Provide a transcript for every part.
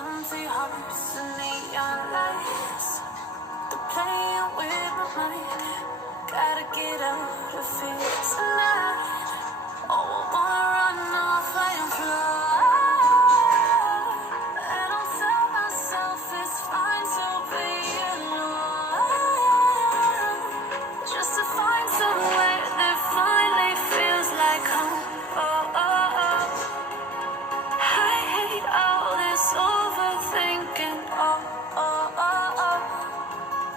Empty hearts and neon lights, they're playing with my mind. Gotta get out of here tonight. Oh, I wanna run off and fly. And I'll tell myself it's fine to be alone, just to find somewhere that finally feels like home. Oh, oh, oh. I hate all this overthinking. Oh, oh, oh, oh.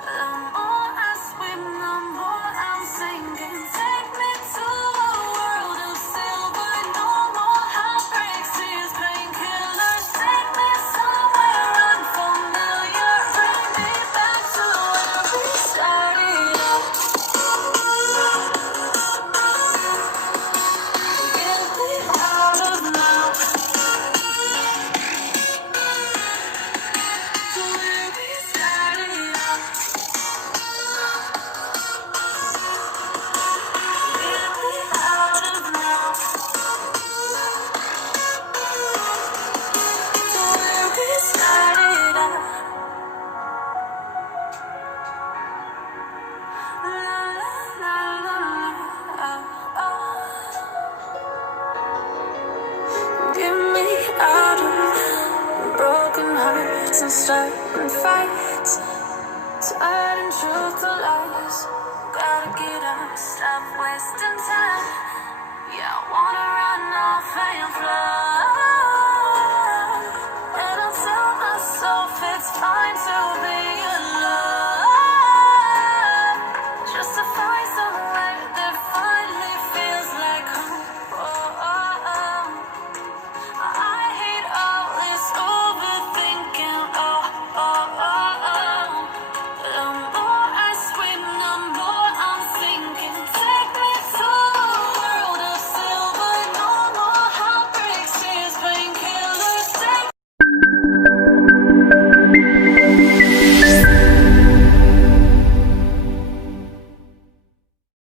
The more I swim, the more I'm sinking. Take me to a world of silver. No more heartbreaks, tears, painkillers. Take me somewhere unfamiliar. Bring me back to where we started out. Get me out of now. To where we started out. Get me out of now. To where we started out. La la la la la. Oh, oh. Get me out of broken hearts and starting fights, turning truth to lies. Gotta get up, stop wasting time.